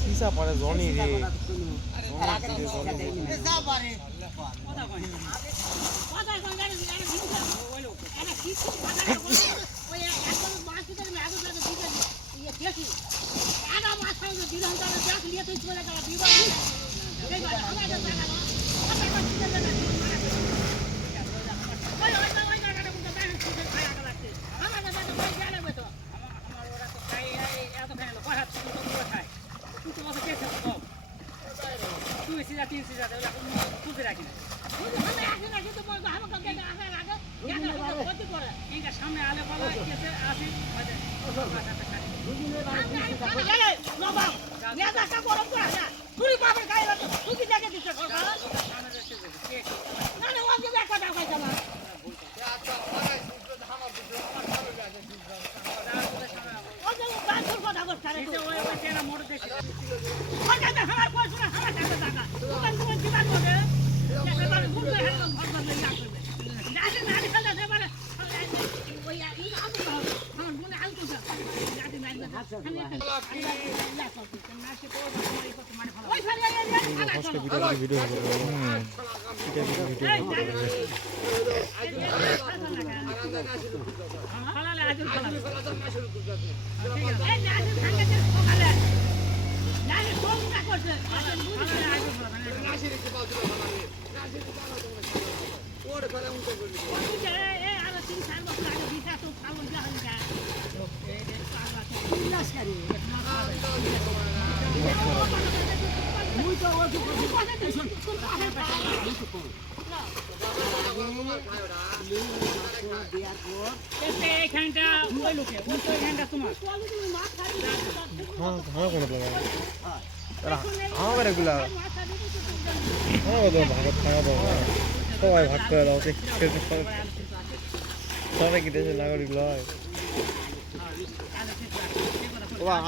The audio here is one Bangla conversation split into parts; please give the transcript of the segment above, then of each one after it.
सीसा पड़े जोनी रे সামনে আলে বলা আসি ভিডিও সবাই ভাগ করে দাও সবাই কিনেছে নাগরিক লয়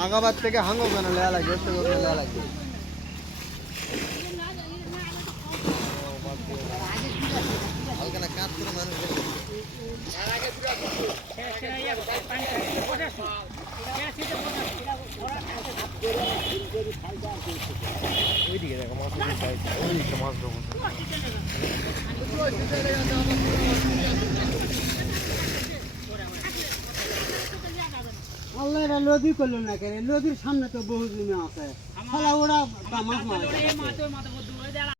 আগাবাদ থেকে হাঙ্গো কেন লেয়া লাগে লেয়া লাগে ওইদিকে দেখো মাছ ওইদিকে মাছ দেবো আল্লাহ নদী করলো না কেন নদীর সামনে তো বহু জমি আছে ওরা মাছ মাছ